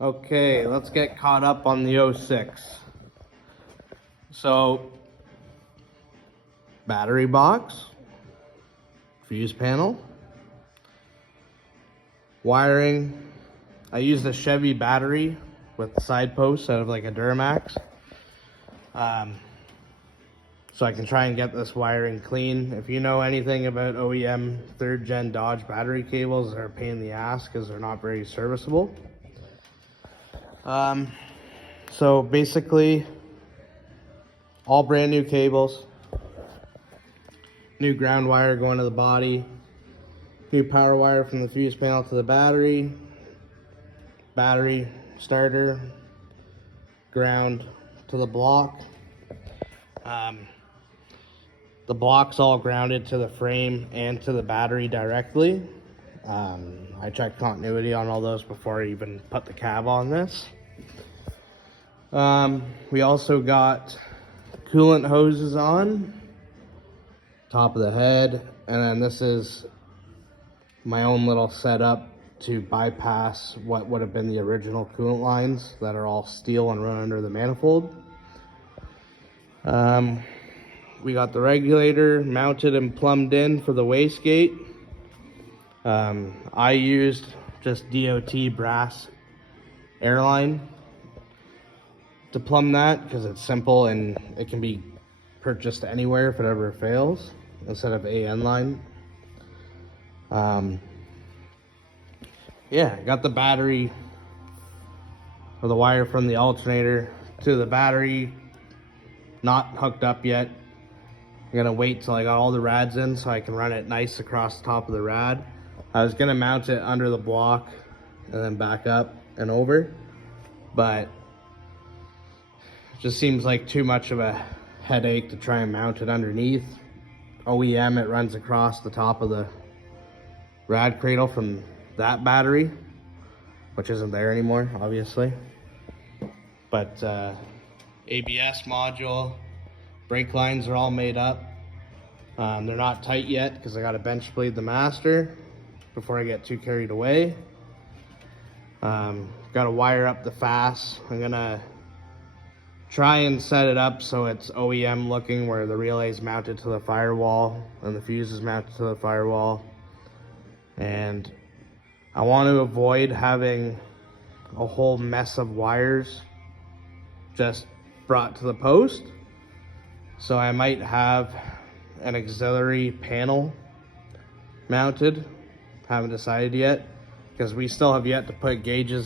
Okay, let's get caught up on the 06. So, battery box, fuse panel, wiring. I used a Chevy battery with side posts out of like a Duramax. So I can try and get this wiring clean. If you know anything about OEM 3rd gen Dodge battery cables, they're a pain in the ass because they're not very serviceable. So basically, all brand new cables, new ground wire going to the body, new power wire from the fuse panel to the battery, battery starter, ground to the block. The block's all grounded to the frame and to the battery directly. I checked continuity on all those before I even put the cab on this. We also got coolant hoses on, top of the head, and then this is my own little setup to bypass what would have been the original coolant lines that are all steel and run under the manifold. We got the regulator mounted and plumbed in for the wastegate. I used just DOT brass airline to plumb that because it's simple and it can be purchased anywhere if it ever fails instead of AN line. Yeah, got the battery or the wire from the alternator to the battery not hooked up yet. I'm gonna wait till I got all the rads in so I can run it nice across the top of the rad. I was gonna mount it under the block and then back up and over, but it just seems like too much of a headache to try and mount it underneath. OEM, it runs across the top of the rad cradle from that battery, which isn't there anymore, obviously. But ABS module, brake lines are all made up. They're not tight yet because I got to bench bleed the master before I get too carried away. Got to wire up the FAS. I'm gonna try and set it up so it's OEM looking, where the relay is mounted to the firewall and the fuse is mounted to the firewall. And I want to avoid having a whole mess of wires just brought to the post. So I might have an auxiliary panel mounted. Haven't decided yet because we still have yet to put gauges